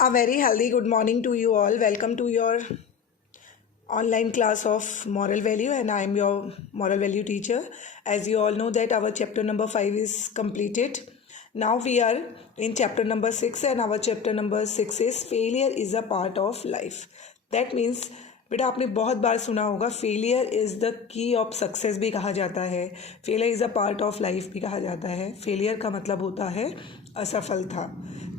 A very healthy good morning to you all. Welcome to your online class of moral value, and I am your moral value teacher. As you all know that our chapter number 5 is completed. Now we are in chapter number 6, and our chapter number 6 is failure is a part of life. That means बेटा आपने बहुत बार सुना होगा failure is the key of success भी कहा जाता है, failure is a part of life भी कहा जाता है. फेलियर का मतलब होता है असफलता.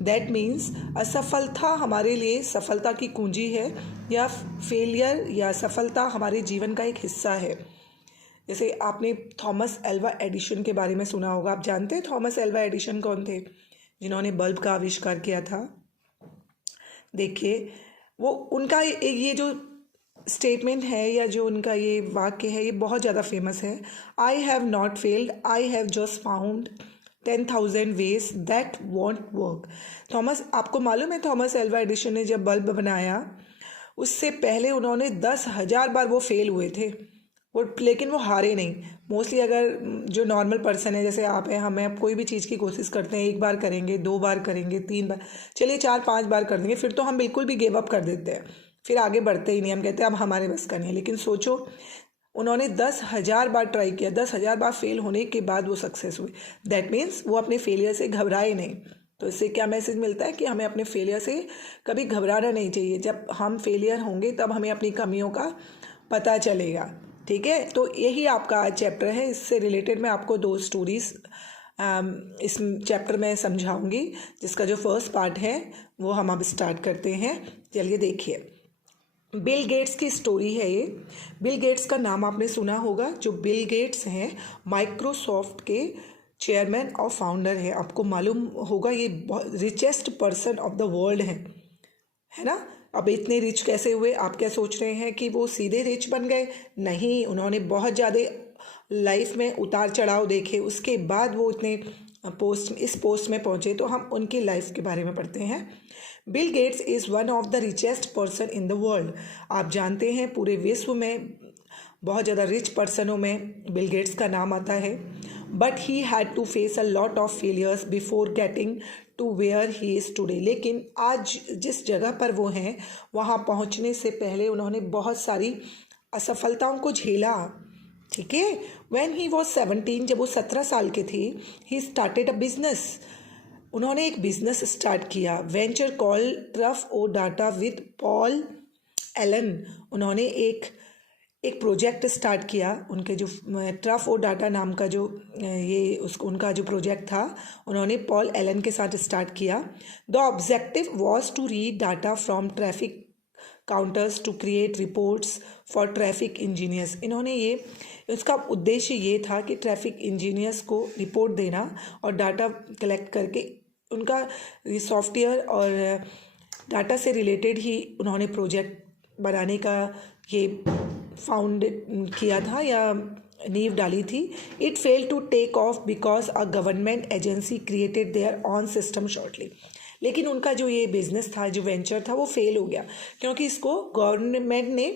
दैट मीन्स असफलता हमारे लिए सफलता की कुंजी है, या फेलियर या सफलता हमारे जीवन का एक हिस्सा है. जैसे आपने थॉमस एल्वा एडिशन के बारे में सुना होगा. आप जानते हैं थॉमस एल्वा एडिशन कौन थे? जिन्होंने बल्ब का आविष्कार किया था. देखिए वो उनका ये जो स्टेटमेंट है या जो उनका ये वाक्य है ये बहुत ज़्यादा फेमस है. I have not failed, I have just found 10,000 ways that want work. Thomas, आपको मालूम है थॉमस एल्वा एडिशन ने जब बल्ब बनाया उससे पहले उन्होंने 10,000 बार वो फेल हुए थे, लेकिन वो हारे नहीं. मोस्टली अगर जो नॉर्मल पर्सन है जैसे आप हैं, हमें अब कोई भी चीज़ की कोशिश करते हैं, 1 बार करेंगे, 2 बार करेंगे, 3 बार, चलिए 4-5 बार कर देंगे, फिर तो हम बिल्कुल भी गिव अप कर देते हैं, फिर आगे बढ़ते ही नहीं. हम कहते हैं अब हमारे बस का नहीं है. लेकिन सोचो उन्होंने 10,000 बार ट्राई किया, 10,000 बार फेल होने के बाद वो सक्सेस हुए. दैट मीन्स वो अपने फेलियर से घबराए नहीं. तो इससे क्या मैसेज मिलता है कि हमें अपने फेलियर से कभी घबराना नहीं चाहिए. जब हम फेलियर होंगे तब हमें अपनी कमियों का पता चलेगा. ठीक है, तो यही आपका आज चैप्टर है. इससे रिलेटेड मैं आपको 2 स्टोरीज़ इस चैप्टर में समझाऊंगी, जिसका जो फर्स्ट पार्ट है वो हम अब स्टार्ट करते हैं. चलिए देखिए, बिल गेट्स की स्टोरी है ये. बिल गेट्स का नाम आपने सुना होगा. जो बिल गेट्स हैं माइक्रोसॉफ्ट के चेयरमैन और फाउंडर हैं. आपको मालूम होगा ये richest person of the world है ना. अब इतने रिच कैसे हुए? आप क्या सोच रहे हैं कि वो सीधे रिच बन गए? नहीं, उन्होंने बहुत ज़्यादा लाइफ में उतार चढ़ाव देखे, उसके बाद वो इतने इस पोस्ट में पहुँचे. तो हम उनकी लाइफ के बारे में पढ़ते हैं. Bill Gates is one of the richest person in the world. आप जानते हैं पूरे विश्व में बहुत ज़्यादा रिच पर्सनों में बिल गेट्स का नाम आता है. But he had to face a lot of failures before getting to where he is today. लेकिन आज जिस जगह पर वो हैं वहाँ पहुँचने से पहले उन्होंने बहुत सारी असफलताओं को झेला. ठीक है. व्हेन ही वॉज 17, जब वो 17 साल के थे, ही स्टार्टेड अ बिजनेस. उन्होंने एक बिजनेस स्टार्ट किया, venture call Traf O Data with Paul Allen. उन्होंने एक प्रोजेक्ट स्टार्ट किया. उनके जो ट्रफ ओ डाटा नाम का जो उनका जो प्रोजेक्ट था उन्होंने पॉल एलन के साथ स्टार्ट किया. The objective was to read data from traffic counters to create reports for traffic engineers. उसका उद्देश्य ये था कि ट्रैफिक इंजीनियर्स को रिपोर्ट देना और डाटा कलेक्ट करके उनका सॉफ्टवेयर और डाटा से रिलेटेड ही उन्होंने प्रोजेक्ट बनाने का ये फाउंड किया था या नींव डाली थी. It fail to take off because a government agency created their own system shortly. लेकिन उनका जो ये बिज़नेस था, जो वेंचर था, वो फेल हो गया क्योंकि इसको गवर्नमेंट ने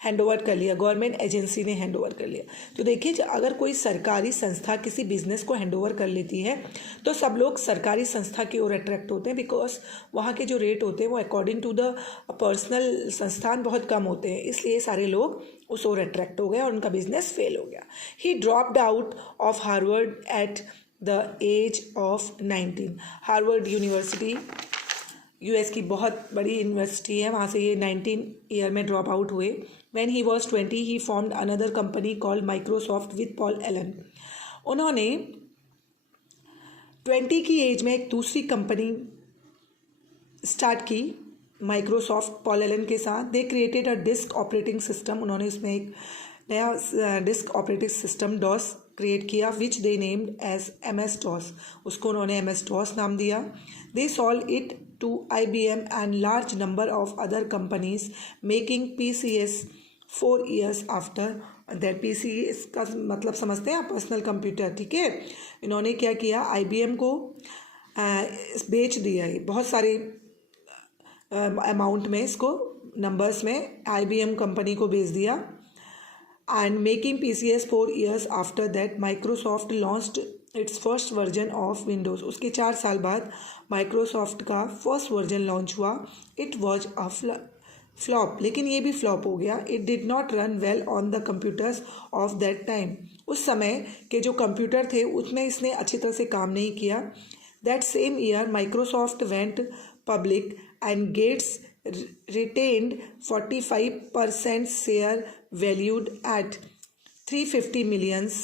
हैंड ओवर कर लिया, गवर्नमेंट एजेंसी ने हैंड ओवर कर लिया. तो देखिए, अगर कोई सरकारी संस्था किसी बिज़नेस को हैंड ओवर कर लेती है तो सब लोग सरकारी संस्था की ओर अट्रैक्ट होते हैं, बिकॉज वहाँ के जो रेट होते हैं वो अकॉर्डिंग टू द पर्सनल संस्थान बहुत कम होते हैं. इसलिए सारे लोग उस ओर अट्रैक्ट हो गए और उनका बिजनेस फेल हो गया. He dropped out of Harvard at the age of 19. Harvard University US की बहुत बड़ी यूनिवर्सिटी है, वहाँ से ये 19 ईयर में ड्रॉप आउट हुए. When he was 20, he formed another company called Microsoft with Paul Allen. उन्होंने 20 की एज में एक दूसरी कंपनी स्टार्ट की माइक्रोसॉफ्ट पॉल एलन के साथ. They created a disk operating system. उन्होंने इसमें एक नया disk operating system DOS create किया, which they named as MS DOS. उसको उन्होंने MS DOS नाम दिया. They sold it to IBM and large number of other companies, making PCS 4 years after that. PCS का मतलब समझते हैं आप, पर्सनल कंप्यूटर. ठीक है. इन्होंने क्या किया, IBM को बेच दिया. बहुत सारे अमाउंट में, इसको नंबर्स में IBM कंपनी को बेच दिया. and making PCS 4 years after that, Microsoft launched it's first version of Windows. उसके 4 साल बाद माइक्रोसॉफ्ट का फर्स्ट वर्जन लॉन्च हुआ। इट वॉज अ फ्लॉप, लेकिन ये भी फ्लॉप हो गया। It did not run well on the computers of that time. उस समय के जो कंप्यूटर थे उसमें इसने अच्छी तरह से काम नहीं किया। That same year Microsoft went public and Gates retained 45% share valued at 350 millions.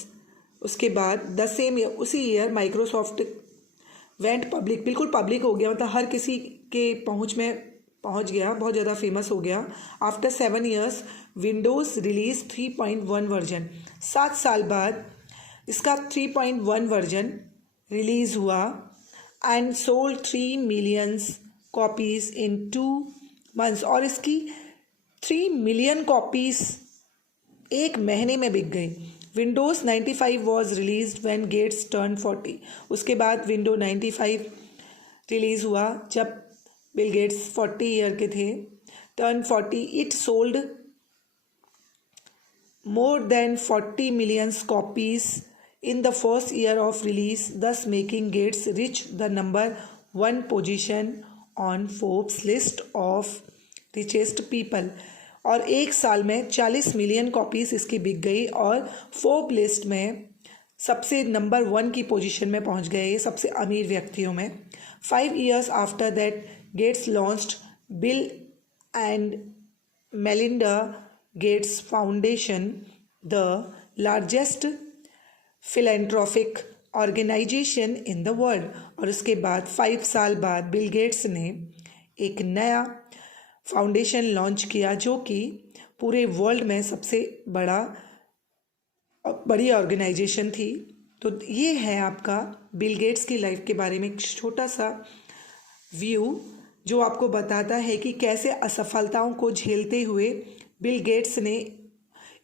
उसके बाद द सेम ईयर, उसी ईयर माइक्रोसॉफ्ट वेंट पब्लिक, बिल्कुल पब्लिक हो गया, मतलब हर किसी के पहुंच में पहुंच गया, बहुत ज़्यादा फेमस हो गया। After 7 years Windows release 3.1 version. 7 साल बाद इसका 3.1 वर्जन रिलीज़ हुआ and sold 3 millions copies in 2 months. और इसकी 3 मिलियन कॉपीज़ एक महीने में बिक गई। Windows 95 was release when Gates turn 40। उसके बाद विंडो 95 रिलीज़ हुआ जब बिल गेट्स 40 ईयर के थे, turn 40। It sold more than 40 million copies in the first year of release, thus making Gates reach the number 1 position on Forbes list of richest people। और एक साल में 40 million copies इसकी बिक गई और फोर्ब लिस्ट में सबसे नंबर 1 की पोजीशन में पहुंच गए, ये सबसे अमीर व्यक्तियों में। 5 years after that, Gates launched Bill and Melinda Gates Foundation, the largest philanthropic organization in the world। और उसके बाद 5 साल बाद बिल गेट्स ने एक नया फाउंडेशन लॉन्च किया जो कि पूरे वर्ल्ड में सबसे बड़ी ऑर्गेनाइजेशन थी। तो ये है आपका बिल गेट्स की लाइफ के बारे में एक छोटा सा व्यू जो आपको बताता है कि कैसे असफलताओं को झेलते हुए बिल गेट्स ने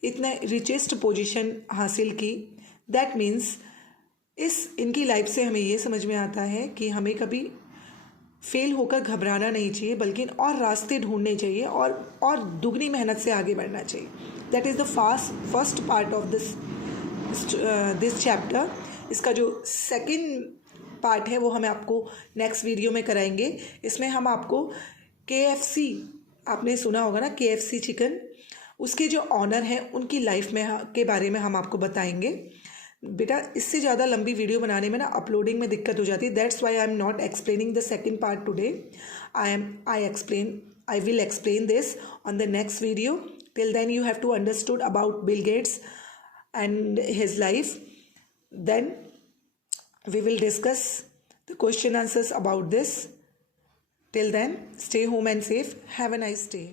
इतना रिचेस्ट पोजीशन हासिल की। दैट मीन्स इनकी लाइफ से हमें ये समझ में आता है कि हमें कभी फेल होकर घबराना नहीं चाहिए, बल्कि और रास्ते ढूंढने चाहिए और दुगनी मेहनत से आगे बढ़ना चाहिए। That is the first part of this chapter. इसका जो सेकंड पार्ट है वो हमें आपको नेक्स्ट वीडियो में कराएंगे। इसमें हम आपको KFC, आपने सुना होगा ना KFC चिकन, उसके जो ऑनर हैं उनकी लाइफ में के बारे में हम आपको बताएंगे। बेटा इससे ज़्यादा लंबी वीडियो बनाने में ना अपलोडिंग में दिक्कत हो जाती है। That's why I am not explaining the second part today. I will explain this on the next video. Till then you have to understood about Bill Gates and his life. Then we will discuss the question answers about this. Till then, stay home and safe. Have a nice day.